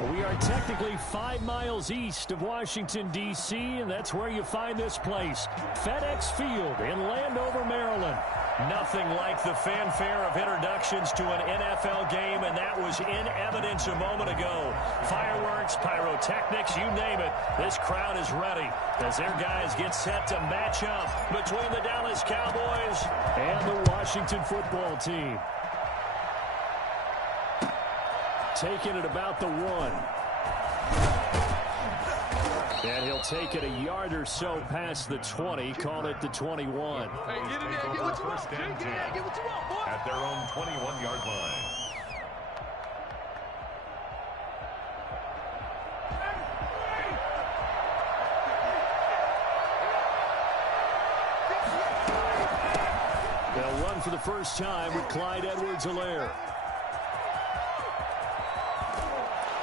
We are technically 5 miles east of Washington, D.C., and that's where you find this place, FedEx Field in Landover, Maryland. Nothing like the fanfare of introductions to an NFL game, and that was in evidence a moment ago. Fireworks, pyrotechnics, you name it. This crowd is ready as their guys get set to match up between the Dallas Cowboys and the Washington football team. Taking it about the 1. And he'll take it a yard or so past the 20, call it the 21. Hey, get in there, get what you want. Get in there, get what you want, boy. At their own 21-yard line. They'll run for the first time with Clyde Edwards-Helaire.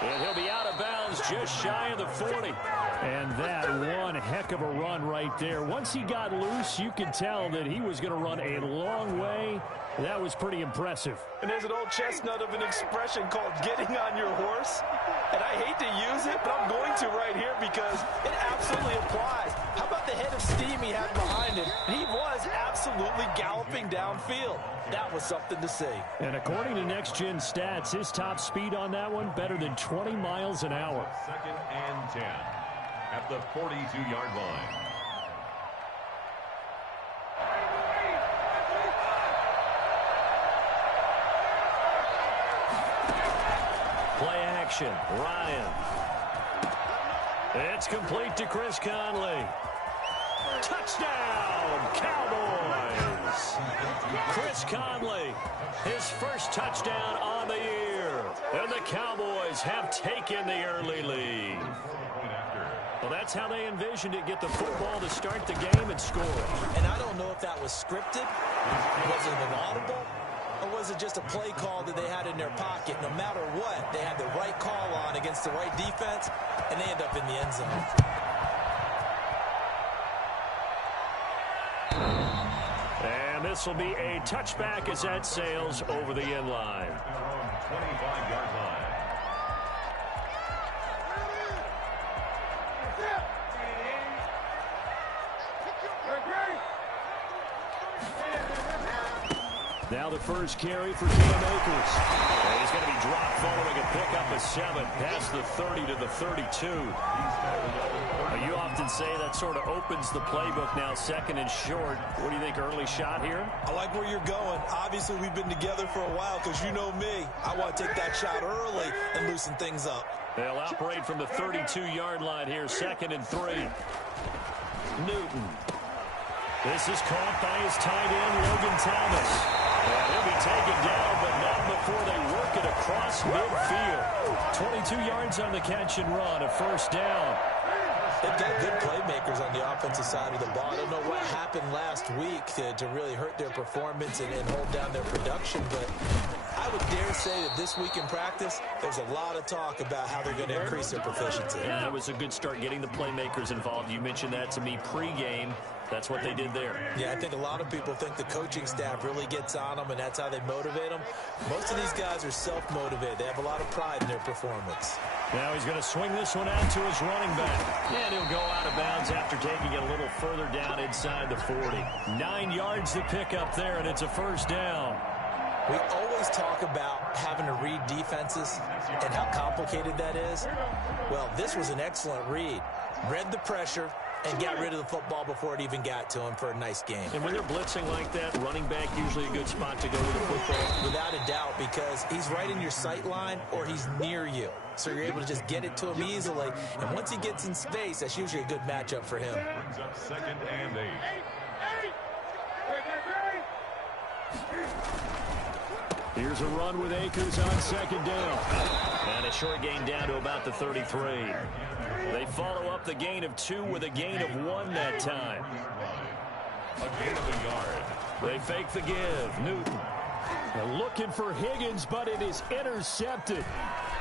And he'll be out of bounds just shy of the 40. And that one heck of a run right there. Once he got loose, you could tell that he was going to run a long way. That was pretty impressive. And there's an old chestnut of an expression called getting on your horse. And I hate to use it, but I'm going to right here because it absolutely applies. How about the head of steam he had behind him? He was absolutely galloping downfield. That was something to see. And according to Next Gen Stats, his top speed on that one better than 20 miles an hour. 2nd and 10 at the 42-yard line. Play action. Ryan. It's complete to Chris Conley. Touchdown, Cowboys! Chris Conley, his first touchdown on the year. And the Cowboys have taken the early lead. Well, that's how they envisioned it, get the football to start the game and score. And I don't know if that was scripted, was it an audible, or was it just a play call that they had in their pocket? No matter what, they had the right call on against the right defense, and they end up in the end zone. And this will be a touchback as that sails over the end line. 25-yard line. Now the first carry for Cam Akers. And he's going to be dropped following a pickup of 7 past the 30 to the 32. You often say that sort of opens the playbook now, 2nd and short. What do you think, early shot here? I like where you're going. Obviously, we've been together for a while because you know me. I want to take that shot early and loosen things up. They'll operate from the 32-yard line here, 2nd and 3. Newton. This is caught by his tight end, Logan Thomas. And he'll be taken down, but not before they work it across midfield. 22 yards on the catch and run, a first down. They've got good playmakers on the offensive side of the ball. I don't know what happened last week to really hurt their performance and hold down their production, but I would dare say that this week in practice, there's a lot of talk about how they're going to increase their proficiency. Yeah, that was a good start getting the playmakers involved. You mentioned that to me pregame. That's what they did there. Yeah, I think a lot of people think the coaching staff really gets on them, and that's how they motivate them. Most of these guys are self-motivated. They have a lot of pride in their performance. Now he's going to swing this one out to his running back. And he'll go out of bounds after taking it a little further down inside the 40. 9 yards to pick up there, and it's a first down. We always talk about having to read defenses and how complicated that is. Well, this was an excellent read. Read the pressure and got rid of the football before it even got to him for a nice game. And when they're blitzing like that, running back usually a good spot to go with the football. Without a doubt, because he's right in your sight line or he's near you. So you're able to just get it to him easily. And once he gets in space, that's usually a good matchup for him. Brings up 2nd and 8. Here's a run with Akers on 2nd down. And a short gain down to about the 33. They follow up the gain of 2 with a gain of 1 that time. A gain of a yard. They fake the give. Newton. They're looking for Higgins, but it is intercepted.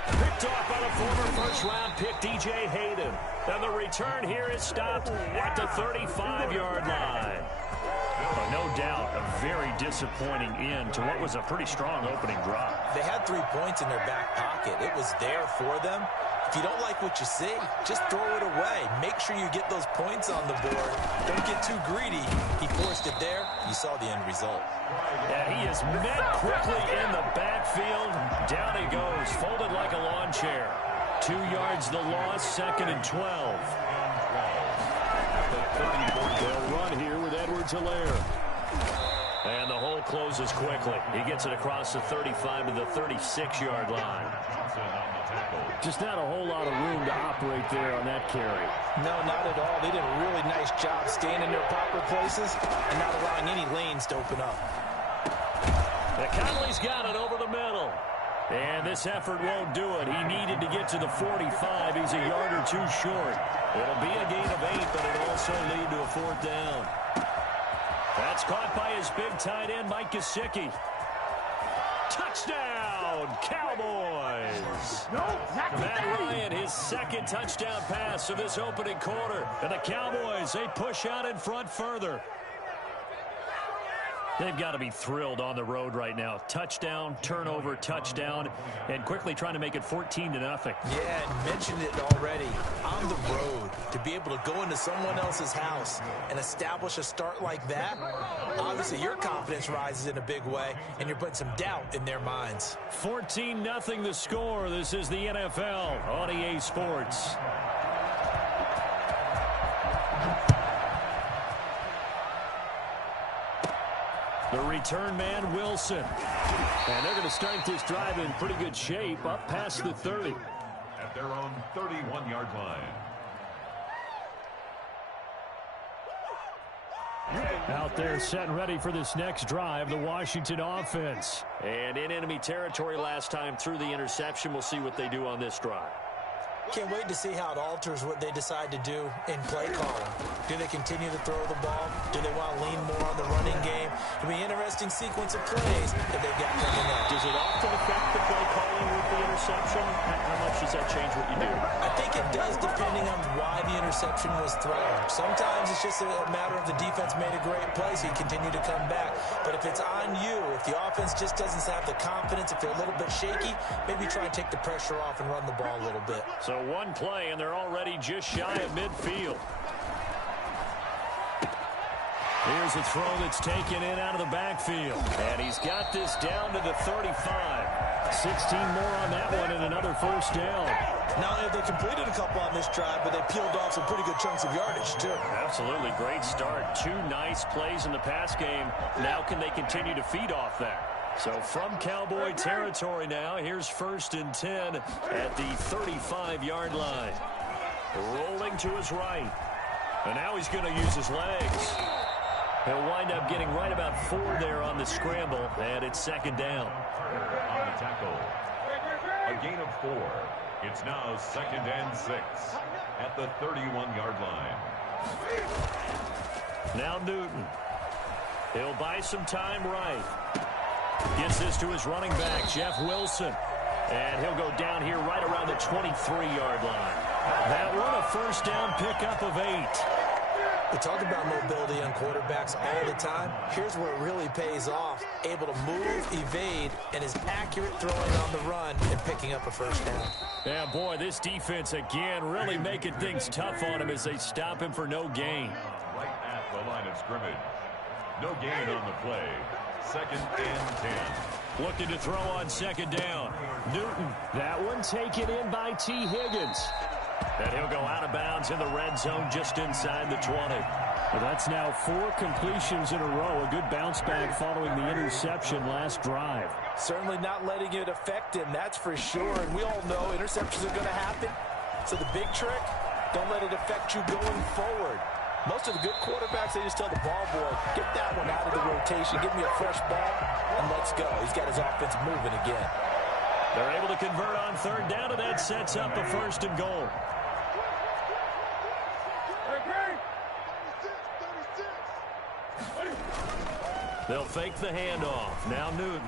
Picked off by the former first-round pick, DJ Hayden. And the return here is stopped at the 35-yard line. No doubt a very disappointing end to what was a pretty strong opening drive. They had 3 points in their back pocket. It was there for them. If you don't like what you see, just throw it away. Make sure you get those points on the board. Don't get too greedy. He forced it there. You saw the end result. And he is met quickly in the backfield. Down he goes, folded like a lawn chair. 2 yards the loss, 2nd and 12. They'll run here with Edwards-Helaire. And the hole closes quickly. He gets it across the 35 to the 36-yard line. Just not a whole lot of room to operate there on that carry. No, not at all. They did a really nice job staying in their proper places and not allowing any lanes to open up. Conley's got it over the middle. And this effort won't do it. He needed to get to the 45. He's a yard or 2 short. It'll be a gain of 8, but it'll also lead to a 4th down. That's caught by his big tight end, Mike Gesicki. Touchdown, Cowboys! Matt Ryan, his 2nd touchdown pass of this opening quarter. And the Cowboys, they push out in front further. They've got to be thrilled on the road right now. Touchdown, turnover, touchdown, and quickly trying to make it 14-0. Yeah, and mentioned it already. On the road, to be able to go into someone else's house and establish a start like that, obviously your confidence rises in a big way, and you're putting some doubt in their minds. 14-0 the score. This is the NFL on EA Sports. The return man, Wilson. And they're going to start this drive in pretty good shape, up past the 30. At their own 31-yard line. Out there set and ready for this next drive, the Washington offense. And in enemy territory last time through the interception. We'll see what they do on this drive. Can't wait to see how it alters what they decide to do in play calling. Do they continue to throw the ball? Do they want to lean more on the running game? It'll be an interesting sequence of plays that they've got coming up. Does it often affect the play calling with the interception? How much does that change what you do? I think it does, depending on why the interception was thrown. Sometimes it's just a matter of the defense made a great play, so you continue to come back. But if it's on you, if the offense just doesn't have the confidence, if they're a little bit shaky, maybe try and take the pressure off and run the ball a little bit. So one play, and they're already just shy of midfield. Here's a throw that's taken in out of the backfield. And he's got this down to the 35. 16 more on that one and another 1st down. Not only have they completed a couple on this drive, but they peeled off some pretty good chunks of yardage, too. Absolutely. Great start. 2 nice plays in the pass game. Now can they continue to feed off that? So from Cowboy territory now, here's 1st and 10 at the 35-yard line. Rolling to his right. And now he's going to use his legs. He'll wind up getting right about 4 there on the scramble, and it's 2nd down. On the tackle, a gain of 4. It's now 2nd and 6 at the 31-yard line. Now Newton. He'll buy some time right. Gets this to his running back, Jeff Wilson. And he'll go down here right around the 23-yard line. That one, a 1st down pickup of 8. We talk about mobility on quarterbacks all the time. Here's where it really pays off. Able to move, evade, and is accurate throwing on the run and picking up a 1st down. Yeah, boy, this defense again really making things tough on him as they stop him for no gain. Right at the line of scrimmage. No gain on the play. 2nd and 10. Looking to throw on 2nd down. Newton. That one taken in by T. Higgins. And he'll go out of bounds in the red zone just inside the 20. Well, that's now 4 completions in a row. A good bounce back following the interception last drive. Certainly not letting it affect him, that's for sure. And we all know interceptions are going to happen. So the big trick, don't let it affect you going forward. Most of the good quarterbacks, they just tell the ball boy, get that one out of the rotation, give me a fresh ball, and let's go. He's got his offense moving again. They're able to convert on 3rd down, and that sets up a 1st and goal. They'll fake the handoff. Now Newton.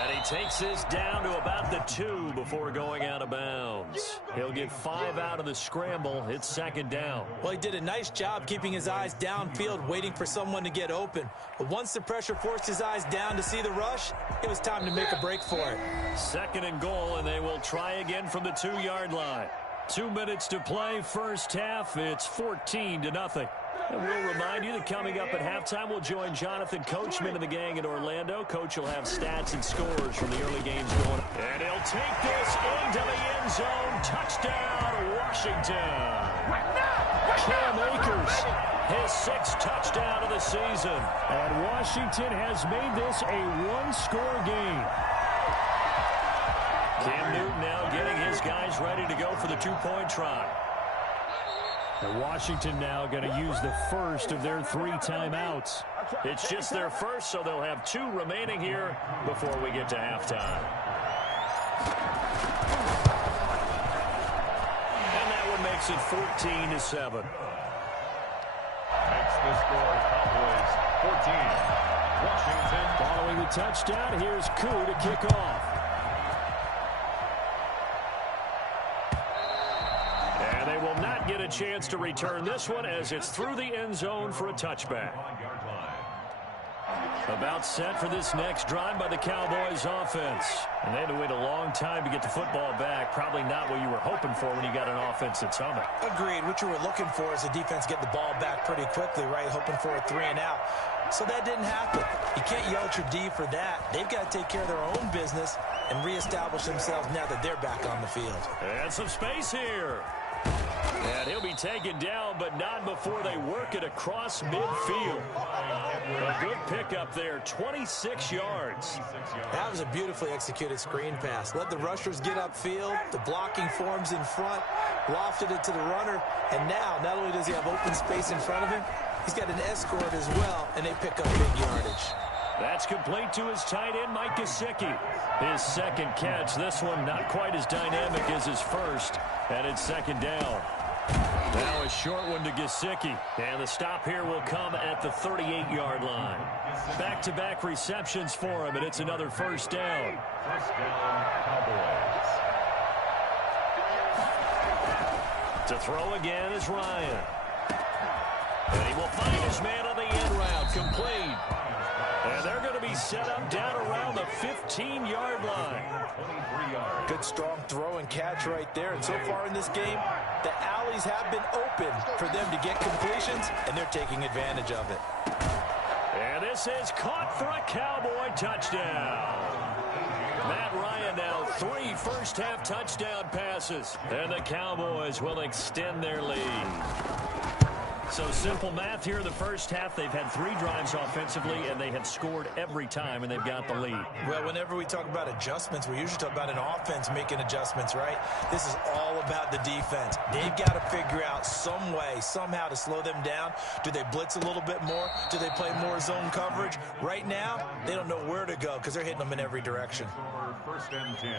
And he takes this down to about the 2 before going out of bounds. He'll get 5 out of the scramble. It's second down. Well, he did a nice job keeping his eyes downfield, waiting for someone to get open. But once the pressure forced his eyes down to see the rush, it was time to make a break for it. Second and goal, and they will try again from the 2-yard line. 2 minutes to play, first half. It's 14-0. And we'll remind you that coming up at halftime, we'll join Jonathan Coachman and the gang in Orlando. Coach will have stats and scores from the early games going. And he'll take this into the end zone. Touchdown, Washington. Cam Akers, his 6th touchdown of the season. And Washington has made this a one-score game. Cam Newton now getting his guys ready to go for the 2-point try. And Washington now going to use the first of their 3 timeouts. It's just their first, so they'll have 2 remaining here before we get to halftime. And that one makes it 14-7. Makes the score Cowboys 14. Washington. Following the touchdown, here's Koo to kick off. And they will not get a chance to return this one as it's through the end zone for a touchback. About set for this next drive by the Cowboys offense. And they had to wait a long time to get the football back. Probably not what you were hoping for when you got an offense that's humming. Agreed. What you were looking for is the defense get the ball back pretty quickly, right? Hoping for a 3 and out. So that didn't happen. You can't yell at your D for that. They've got to take care of their own business and reestablish themselves now that they're back on the field. And some space here. And he'll be taken down, but not before they work it across midfield. A good pickup there, 26 yards. That was a beautifully executed screen pass. Let the rushers get upfield. The blocking forms in front. Lofted it to the runner. And now, not only does he have open space in front of him, he's got an escort as well, and they pick up big yardage. That's complete to his tight end, Mike Gesicki. His second catch. This one not quite as dynamic as his first. And it's second down. Now a short one to Gesicki. And the stop here will come at the 38-yard line. Back-to-back receptions for him, and it's another first down. First down, Cowboys. To throw again is Ryan. And he will find his man on the end route. Complete. And they're going to be set up down around the 15-yard line. Good strong throw and catch right there. And so far in this game, the alleys have been open for them to get completions, and they're taking advantage of it. And this is caught for a Cowboy touchdown. Matt Ryan now 3 first-half touchdown passes. And the Cowboys will extend their lead. So simple math here in the first half. They've had 3 drives offensively, and they have scored every time, and they've got the lead. Well, whenever we talk about adjustments, we usually talk about an offense making adjustments, right? This is all about the defense. They've got to figure out some way, somehow to slow them down. Do they blitz a little bit more? Do they play more zone coverage? Right now, they don't know where to go because they're hitting them in every direction. First and 10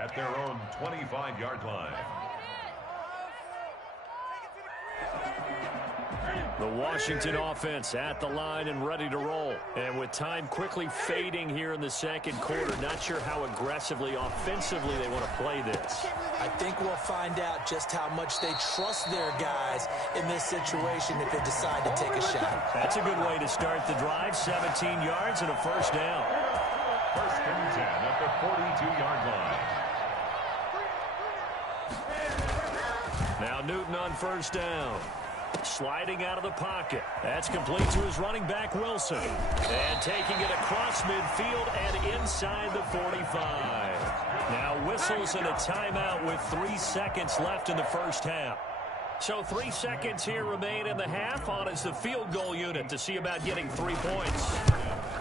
at their own 25-yard line. The Washington offense at the line and ready to roll. And with time quickly fading here in the second quarter, not sure how aggressively, offensively they want to play this. I think we'll find out just how much they trust their guys in this situation if they decide to take a shot. That's a good way to start the drive. 17 yards and a first down. First and 10 at the 42-yard line. Now Newton on first down. Sliding out of the pocket. That's complete to his running back, Wilson. And taking it across midfield and inside the 45. Now whistles and a timeout with 3 seconds left in the first half. So 3 seconds here remain in the half on as the field goal unit to see about getting 3 points.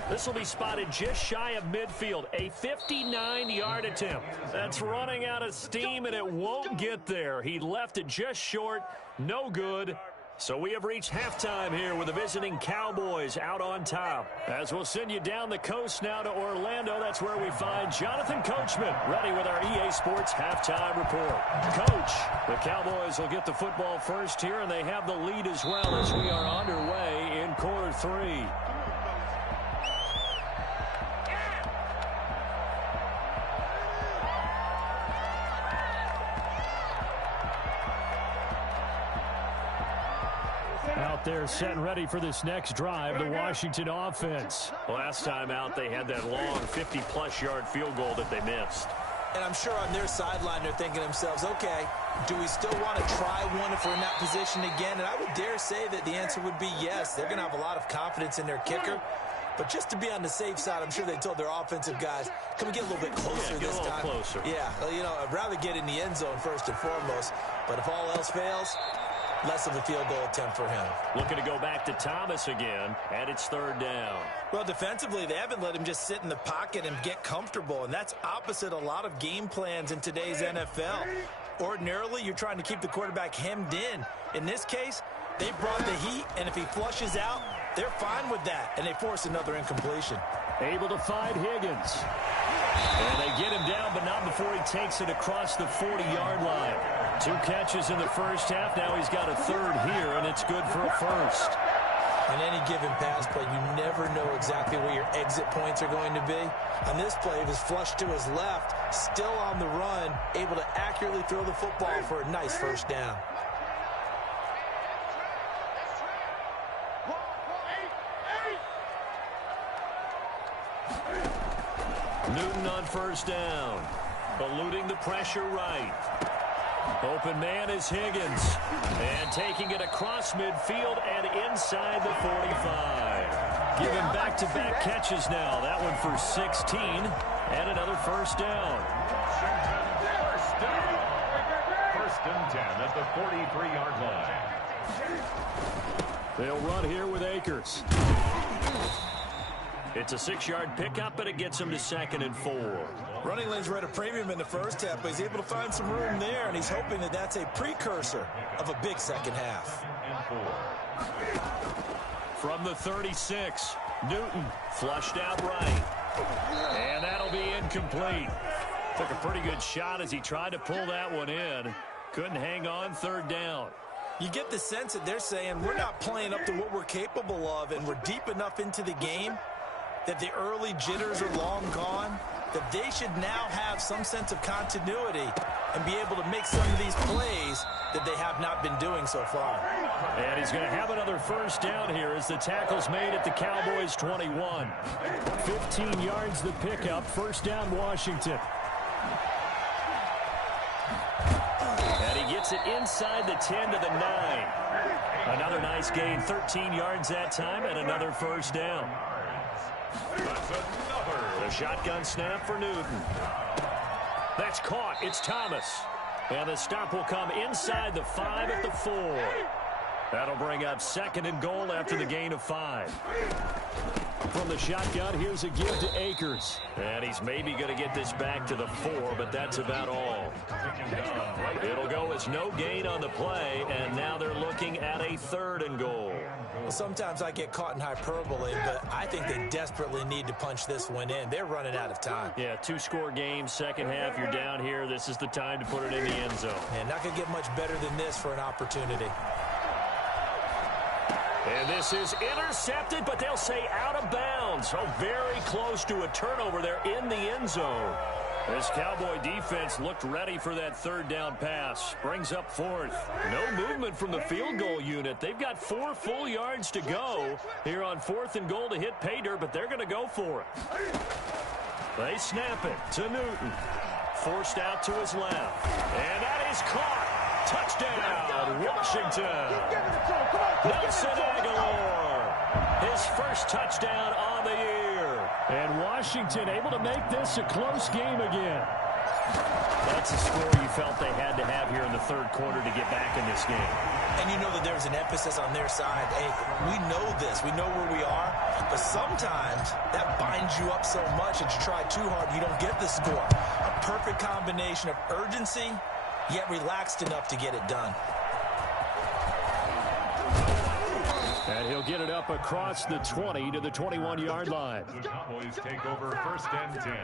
This will be spotted just shy of midfield. A 59-yard attempt. That's running out of steam, and it won't get there. He left it just short. No good. So we have reached halftime here with the visiting Cowboys out on top. As we'll send you down the coast now to Orlando, that's where we find Jonathan Coachman ready with our EA Sports halftime report. Coach, the Cowboys will get the football first here, and they have the lead as well as we are underway in quarter 3. there set and ready for this next drive, the Washington offense. Last time out, they had that long 50-plus yard field goal that they missed. And I'm sure on their sideline they're thinking to themselves, okay, do we still want to try one if we're in that position again? And I would dare say that the answer would be yes. They're going to have a lot of confidence in their kicker. But just to be on the safe side, I'm sure they told their offensive guys, can we get a little bit closer this time? Closer. Yeah, well, you know, I'd rather get in the end zone first and foremost. But if all else fails, less of a field goal attempt for him. Looking to go back to Thomas again, and it's third down. Well, defensively, they haven't let him just sit in the pocket and get comfortable, and that's opposite a lot of game plans in today's NFL. Ordinarily, you're trying to keep the quarterback hemmed in. In this case, they brought the heat, and if he flushes out, they're fine with that, and they force another incompletion. Able to find Higgins. And they get him down, but not before he takes it across the 40-yard line. 2 catches in the first half. Now he's got a third here, and it's good for a first. On any given pass play, you never know exactly where your exit points are going to be. On this play, he was flushed to his left, still on the run, able to accurately throw the football for a nice first down. Newton on first down. Eluding the pressure right. Open man is Higgins. And taking it across midfield and inside the 45. Giving back-to-back catches now. That one for 16. And another first down. First and 10 at the 43-yard line. They'll run here with Akers. It's a 6-yard pickup, but it gets him to 2nd and 4. Running lanes were at a premium in the first half, but he's able to find some room there, and he's hoping that that's a precursor of a big second half. From the 36, Newton flushed out right. And that'll be incomplete. Took a pretty good shot as he tried to pull that one in. Couldn't hang on, third down. You get the sense that they're saying we're not playing up to what we're capable of, and we're deep enough into the game that the early jitters are long gone, that they should now have some sense of continuity and be able to make some of these plays that they have not been doing so far. And he's going to have another first down here as the tackle's made at the Cowboys' 21. 15 yards the pickup, first down Washington. And he gets it inside the 10 to the 9. Another nice gain, 13 yards that time, and another first down. That's another. The shotgun snap for Newton. That's caught. It's Thomas. And the stop will come inside the 5 at the 4. That'll bring up 2nd and goal after the gain of 5. From the shotgun, here's a give to Akers. And he's maybe going to get this back to the 4, but that's about all. It'll go as no gain on the play, and now they're looking at a 3rd and goal. Well, sometimes I get caught in hyperbole, but I think they desperately need to punch this one in. They're running out of time. Yeah, 2-score game, second half, you're down here. This is the time to put it in the end zone. And not going to get much better than this for an opportunity. And this is intercepted, but they'll say out of bounds. Oh, very close to a turnover there in the end zone. This Cowboy defense looked ready for that 3rd down pass. Brings up 4th. No movement from the field goal unit. They've got 4 full yards to go here on 4th and goal to hit pay dirt, but they're going to go for it. They snap it to Newton. Forced out to his left. And that is caught. Touchdown, Washington. Nelson Aguilar. His first touchdown on the year. And Washington able to make this a close game again. That's a score you felt they had to have here in the 3rd quarter to get back in this game. And you know that there's an emphasis on their side. Hey, we know this. We know where we are. But sometimes that binds you up so much that you try too hard, you don't get the score. A perfect combination of urgency, yet relaxed enough to get it done. And he'll get it up across the 20 to the 21-yard line. The Cowboys take over 1st and 10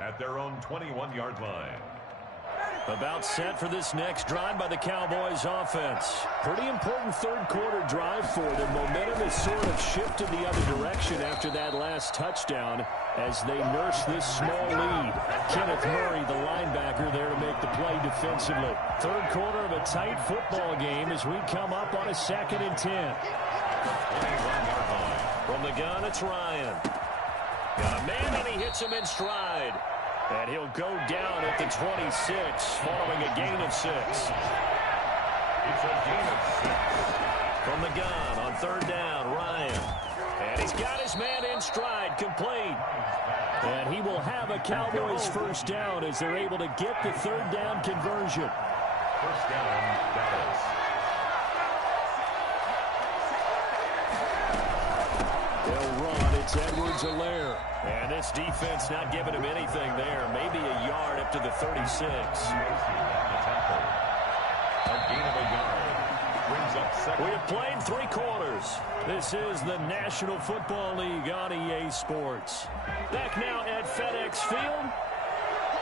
at their own 21-yard line. About set for this next drive by the Cowboys offense. Pretty important third quarter drive for them. Momentum has sort of shifted the other direction after that last touchdown as they nurse this small lead. Kenneth Murray, the linebacker, there to make the play defensively. Third quarter of a tight football game as we come up on a 2nd and 10. From the gun, it's Ryan. Got a man, and he hits him in stride. And he'll go down at the 26 following a gain of 6. It's a gain of 6. From the gun on 3rd down, Ryan. And he's got his man in stride, complete. And he will have a Cowboys first down as they're able to get the 3rd down conversion. First down, Dallas. They'll run. It's Edwards-Helaire. And this defense not giving him anything there. Maybe a yard up to the 36. A gain of a yard. Brings up 2nd. We have played 3 quarters. This is the National Football League on EA Sports. Back now at FedEx Field.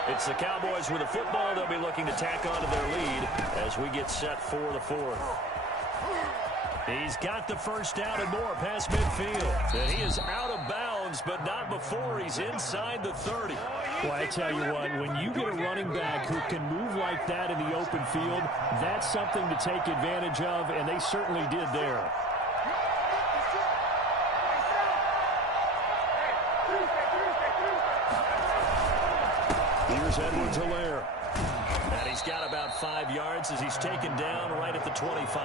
It's the Cowboys with the football. They'll be looking to tack onto their lead as we get set for the 4th. He's got the first down and more past midfield. And he is out of bounds, but not before he's inside the 30. Well, I tell you what, when you get a running back who can move like that in the open field, that's something to take advantage of, and they certainly did there. Here's Edwards-Helaire. And he's got about 5 yards as he's taken down right at the 25.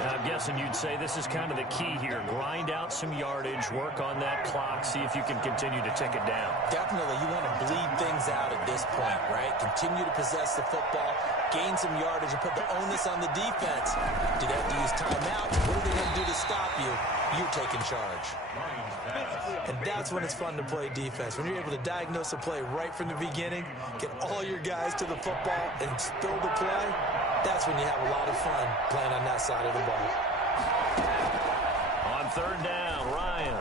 And I'm guessing you'd say this is kind of the key here. Grind out some yardage, work on that clock, see if you can continue to tick it down. Definitely, you want to bleed things out at this point, right? Continue to possess the football, gain some yardage, and put the onus on the defense. Do they have to use timeouts? What are they going to do to stop you? You're taking charge. And that's when it's fun to play defense. When you're able to diagnose a play right from the beginning, get all your guys to the football, and spill the play, that's when you have a lot of fun playing on that side of the ball. On 3rd down, Ryan.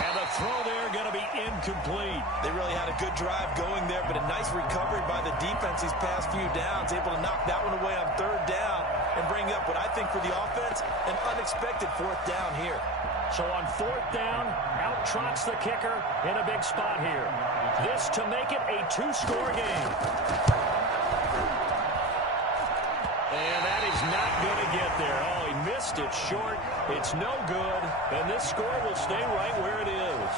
And the throw there going to be incomplete. They really had a good drive going there, but a nice recovery by the defense these past few downs, able to knock that one away on 3rd down and bring up what I think for the offense, an unexpected 4th down here. So on 4th down, out trots the kicker in a big spot here. This to make it a 2-score game. And that is not going to get there. Oh, he missed it short. It's no good. And this score will stay right where it is.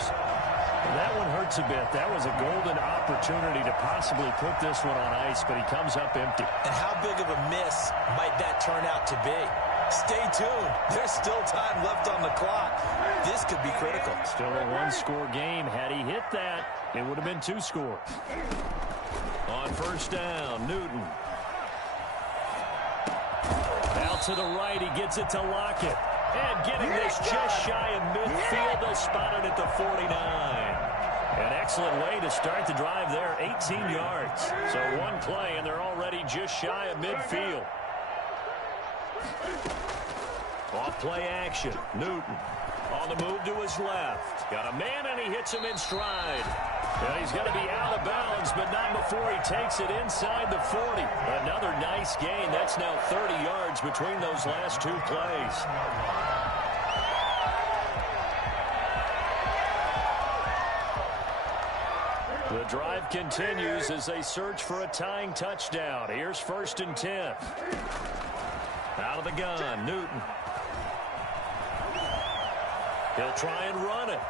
And that one hurts a bit. That was a golden opportunity to possibly put this one on ice, but he comes up empty. And how big of a miss might that turn out to be? Stay tuned. There's still time left on the clock. This could be critical. Still a 1-score game. Had he hit that, it would have been 2 scores. On 1st down, Newton. Out to the right, he gets it to Lockett. And getting this just shy of midfield, they'll spot it at the 49. An excellent way to start the drive there, 18 yards. So 1 play, and they're already just shy of midfield. Off play action, Newton. On the move to his left. Got a man, and he hits him in stride. And he's going to be out of bounds, but not before he takes it inside the 40. Another nice gain. That's now 30 yards between those last 2 plays. The drive continues as they search for a tying touchdown. Here's 1st and 10. Out of the gun, Newton. He'll try and run it.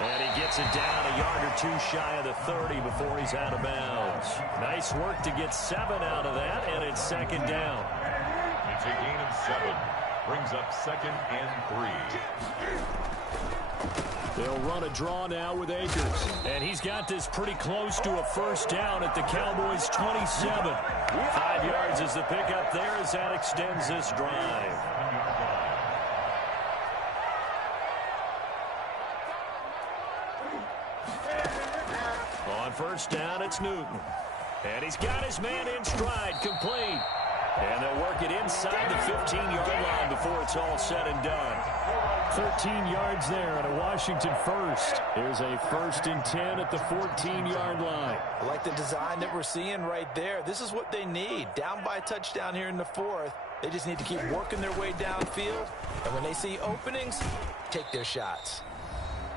And he gets it down a yard or 2 shy of the 30 before he's out of bounds. Nice work to get 7 out of that, and it's 2nd down. It's a gain of 7. Brings up 2nd and 3. They'll run a draw now with Akers. And he's got this pretty close to a first down at the Cowboys' 27. 5 yards is the pickup there as that extends this drive. On first down, it's Newton. And he's got his man in stride, complete. And they'll work it inside the 15-yard line before it's all said and done. 13 yards there at a Washington first. Here's a 1st and 10 at the 14-yard line. I like the design that we're seeing right there. This is what they need. Down by a touchdown here in the 4th. They just need to keep working their way downfield. And when they see openings, take their shots.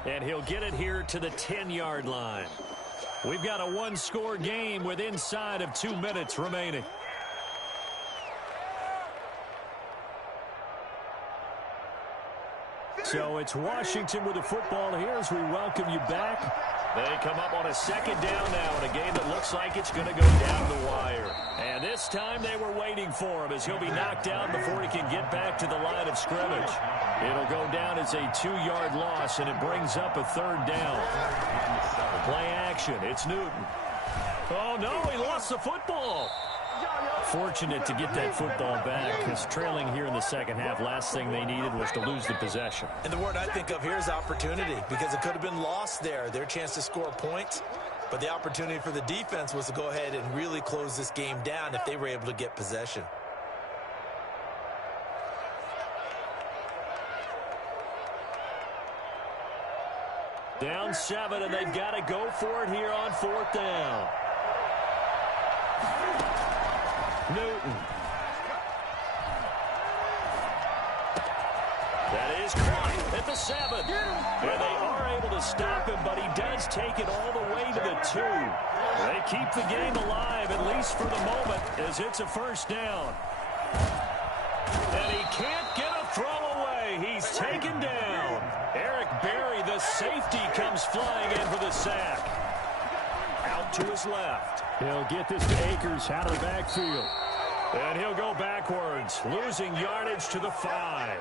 And he'll get it here to the 10-yard line. We've got a one-score game with inside of 2 minutes remaining. So it's Washington with the football here as we welcome you back. They come up on a 2nd down now in a game that looks like it's going to go down the wire. And this time they were waiting for him as he'll be knocked down before he can get back to the line of scrimmage. It'll go down as a 2-yard loss, and it brings up a 3rd down. Play action. It's Newton. Oh, no, he lost the football. Fortunate to get that football back because trailing here in the 2nd half, last thing they needed was to lose the possession. And the word I think of here is opportunity, because it could have been lost there, their chance to score points. But the opportunity for the defense was to go ahead and really close this game down if they were able to get possession. Down 7, and they've got to go for it here on 4th down. Newton. That is caught at the 7. And they are able to stop him, but he does take it all the way to the 2. They keep the game alive, at least for the moment, as it's a 1st down. And he can't get a throw away. He's taken down. Eric Berry, the safety, comes flying in for the sack. Out to his left. He'll get this to Akers out of the backfield. And he'll go backwards, losing yardage to the 5.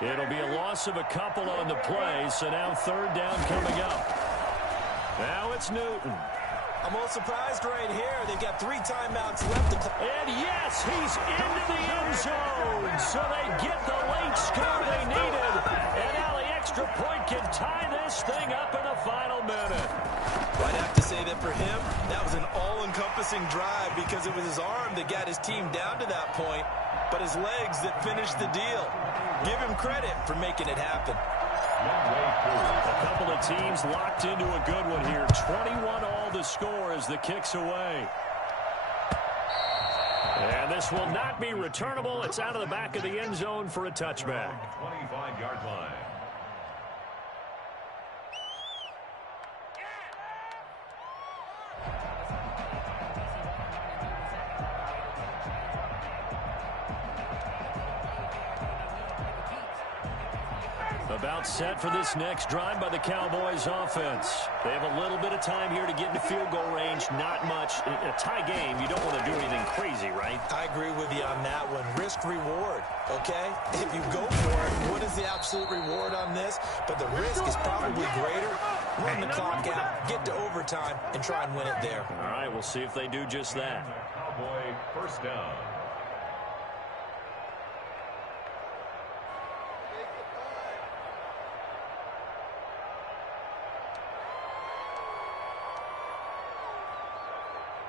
It'll be a loss of a couple on the play, so now 3rd down coming up. Now it's Newton. I'm a little surprised right here. They've got 3 timeouts left to play. And yes, he's into the end zone, so they get the late score they needed. And now the extra point can tie this thing up in the final minute. Well, I'd have to say that for him, that was an all-encompassing drive because it was his arm that got his team down to that point, but his legs that finished the deal. Give him credit for making it happen. A couple of teams locked into a good one here. 21-all the score as the kick's away. And this will not be returnable. It's out of the back of the end zone for a touchback. 25-yard line. About set for this next drive by the Cowboys offense. They have a little bit of time here to get into field goal range. Not much. In a tie game, you don't want to do anything crazy, right? I agree with you on that one. Risk-reward, okay? If you go for it, what is the absolute reward on this? But the risk is probably greater. Run the clock out, get to overtime, and try and win it there. All right, we'll see if they do just that. Cowboy 1st down.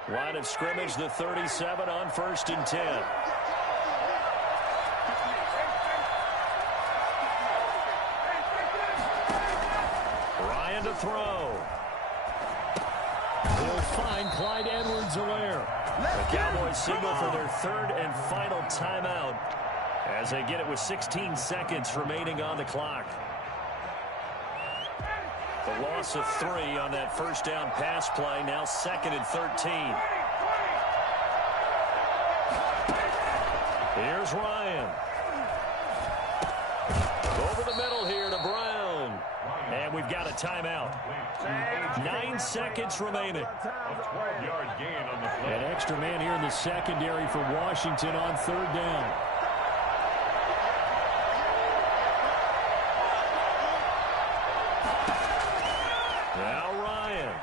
Line of scrimmage, the 37 on 1st and 10. Ryan to throw. He'll find Clyde Edwards-Helaire. The Cowboys signal for their 3rd and final timeout as they get it with 16 seconds remaining on the clock. The loss of 3 on that 1st down pass play, now 2nd and 13. Here's Ryan. Over the middle here to Brown. And we've got a timeout. 9 seconds remaining. A 12-yard gain on the play. An extra man here in the secondary for Washington on 3rd down. Now Ryan.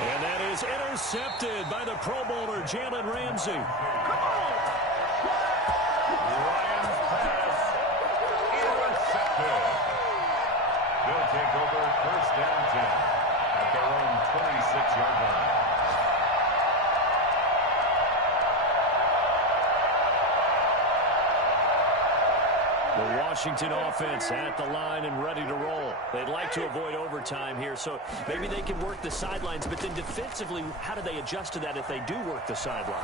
And that is intercepted by the Pro Bowler, Jalen Ramsey. Ryan's pass intercepted. They'll take over 1st and 10 at their own 26-yard line. Washington offense at the line and ready to roll. They'd like to avoid overtime here, so maybe they can work the sidelines, but then defensively, how do they adjust to that if they do work the sideline?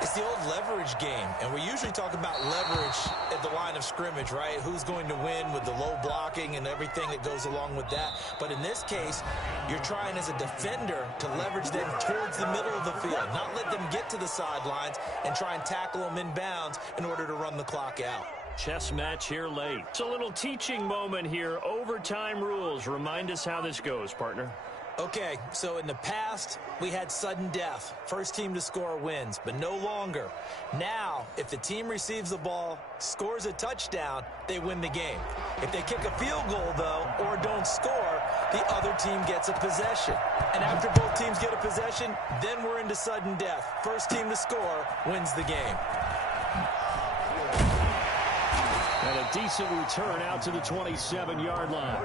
It's the old leverage game, and we usually talk about leverage at the line of scrimmage, right? Who's going to win with the low blocking and everything that goes along with that. But in this case, you're trying as a defender to leverage them towards the middle of the field, not let them get to the sidelines and try and tackle them in bounds in order to run the clock out. Chess match here late. It's a little teaching moment here. Overtime rules. Remind us how this goes, partner. Okay, so in the past, we had sudden death. First team to score wins, but no longer. Now, if the team receives the ball, scores a touchdown, they win the game. If they kick a field goal, though, or don't score, the other team gets a possession. And after both teams get a possession, then we're into sudden death. First team to score wins the game. And a decent return out to the 27-yard line.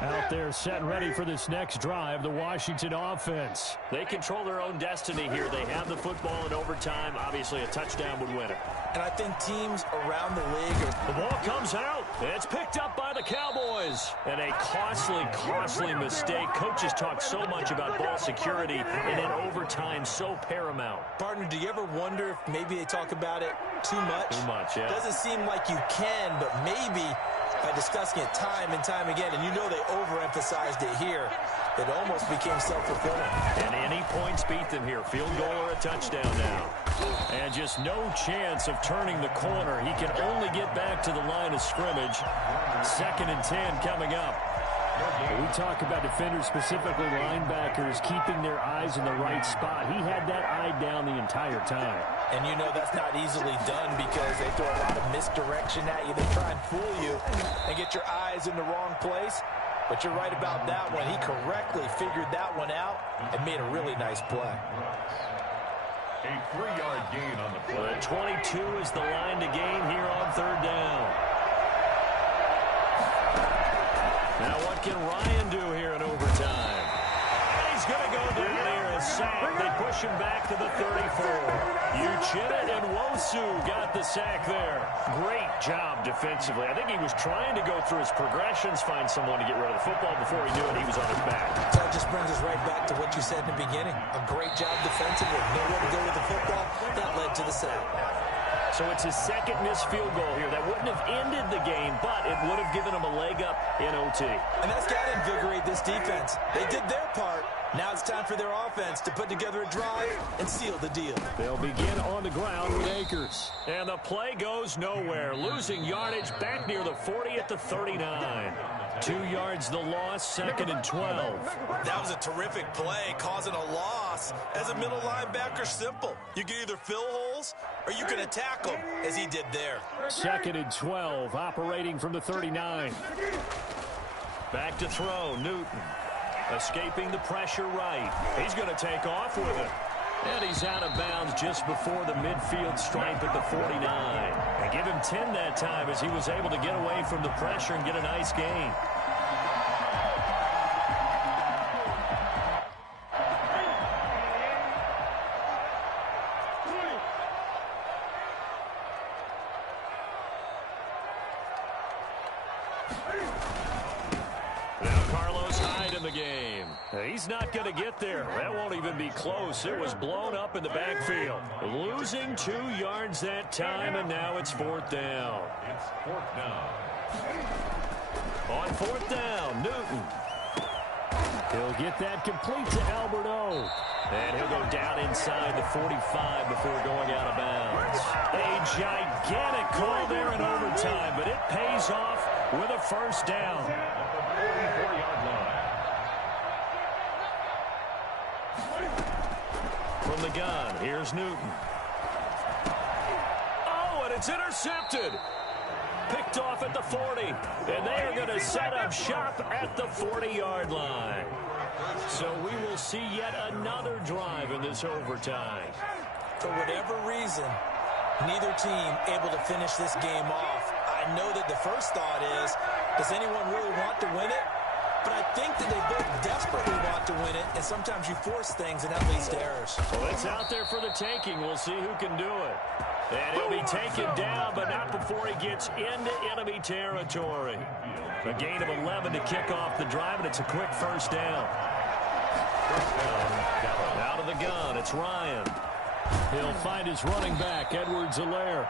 Out there set and ready for this next drive, the Washington offense. They control their own destiny here. They have the football in overtime. Obviously, a touchdown would win it. And I think teams around the league The ball comes out. It's picked up by the Cowboys. And a costly mistake. Coaches talk so much about ball security, and in overtime, so paramount. Partner, do you ever wonder if maybe they talk about it too much? Too much, yeah. Doesn't seem like you can, but maybe by discussing it time and time again, and you know they overemphasized it here, it almost became self-fulfilling. And any points beat them here. Field goal or a touchdown now. And just no chance of turning the corner. He can only get back to the line of scrimmage. 2nd and 10 coming up. We talk about defenders, specifically linebackers, keeping their eyes in the right spot. He had that eye down the entire time. And you know that's not easily done because they throw a lot of misdirection at you. They try and fool you and get your eyes in the wrong place. But you're right about that one. He correctly figured that one out and made a really nice play. A 3-yard gain on the play. The 22 is the line to gain here on 3rd down. Now what can Ryan do here in overtime? And he's going to go down here and sack. They push him back to the 34. Uchenna and Wosu got the sack there. Great job defensively. I think he was trying to go through his progressions, find someone to get rid of the football. Before he knew it, he was on his back. That just brings us right back to what you said in the beginning. A great job defensively. Nowhere to go with the football. That led to the sack. So it's his 2nd missed field goal here. That wouldn't have ended the game, but it would have given him a leg up in OT. And that's got to invigorate this defense. They did their part. Now it's time for their offense to put together a drive and seal the deal. They'll begin on the ground with Akers. And the play goes nowhere. Losing yardage back near the 40 at the 39. 2 yards the loss, 2nd and 12. That was a terrific play, causing a loss. As a middle linebacker, simple. You can either fill holes or you can attack them, as he did there. 2nd and 12, operating from the 39. Back to throw, Newton. Escaping the pressure right. He's going to take off with it. And he's out of bounds just before the midfield stripe at the 49. And give him 10 that time as he was able to get away from the pressure and get a nice gain. He's not going to get there. That won't even be close. It was blown up in the backfield. Losing 2 yards that time, and now it's 4th down. It's 4th down. On 4th down, Newton. He'll get that complete to Albert O. And he'll go down inside the 45 before going out of bounds. A gigantic call there in overtime, but it pays off with a 1st down. At the 44-yard line. From the gun, here's Newton. Oh, and it's intercepted. Picked off at the 40. And they are going to set up shop at the 40-yard line. So we will see yet another drive in this overtime. For whatever reason, neither team able to finish this game off. I know that the first thought is, does anyone really want to win it? but I think that they both desperately want to win it, and sometimes you force things, and that leads to errors. Well, it's out there for the taking. We'll see who can do it. And he'll be taken down, but not before he gets into enemy territory. A gain of 11 to kick off the drive, and it's a quick first down. Out of the gun, it's Ryan. He'll find his running back, Edwards-Helaire.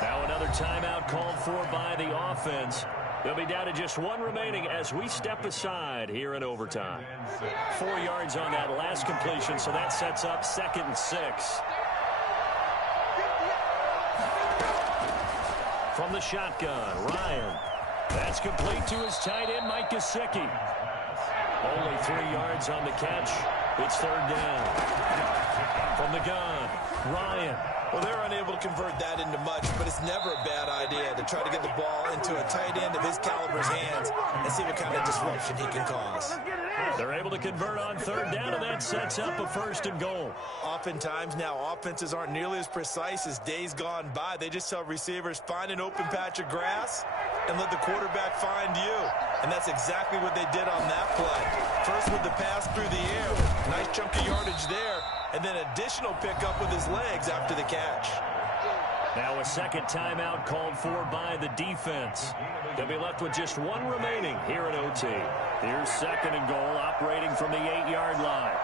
Now another timeout called for by the offense. They'll be down to just one remaining as we step aside here in overtime. 4 yards on that last completion, so that sets up 2nd and 6. From the shotgun, Ryan. That's complete to his tight end, Mike Gesicki. Only 3 yards on the catch. It's 3rd down. From the gun, Ryan. Well, they're unable to convert that into much, but it's never a bad idea to try to get the ball into a tight end of his caliber's hands and see what kind of disruption he can cause. They're able to convert on 3rd down, and that sets up a 1st and goal. Oftentimes now, offenses aren't nearly as precise as days gone by. They just tell receivers, find an open patch of grass and let the quarterback find you. And that's exactly what they did on that play. First with the pass through the air, nice chunk of yardage there, and then additional pickup with his legs after the catch. Now a second timeout called for by the defense. They'll be left with just one remaining here in OT. Here's 2nd and goal, operating from the 8-yard line.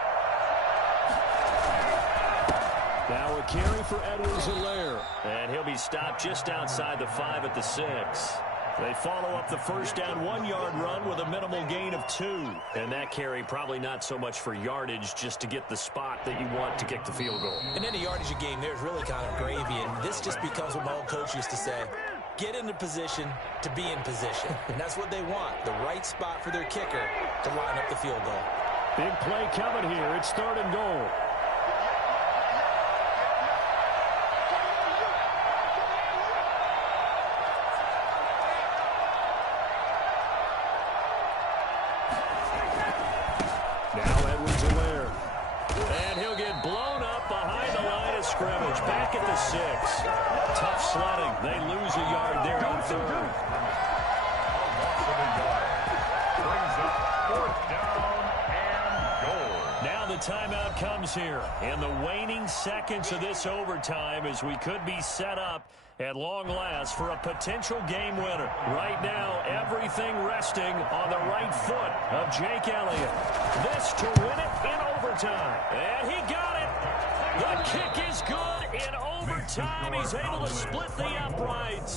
Now a carry for Edwards-Helaire. And he'll be stopped just outside the 5 at the 6. They follow up the first down 1-yard run with a minimal gain of 2. And that carry probably not so much for yardage, just to get the spot that you want to kick the field goal. In any yardage game, there's really kind of gravy, and this just becomes what my old coach used to say. Get into position to be in position. And that's what they want, the right spot for their kicker to line up the field goal. Big play coming here. It's 3rd and goal. Back at the 6. Tough sledding. They lose a yard there on 3rd. Brings up 4th down and goal. Now the timeout comes here in the waning seconds of this overtime, as we could be set up at long last for a potential game winner. Right now, everything resting on the right foot of Jake Elliott. This to win it in overtime. And he got it. The kick is good in overtime. He's able to split the uprights.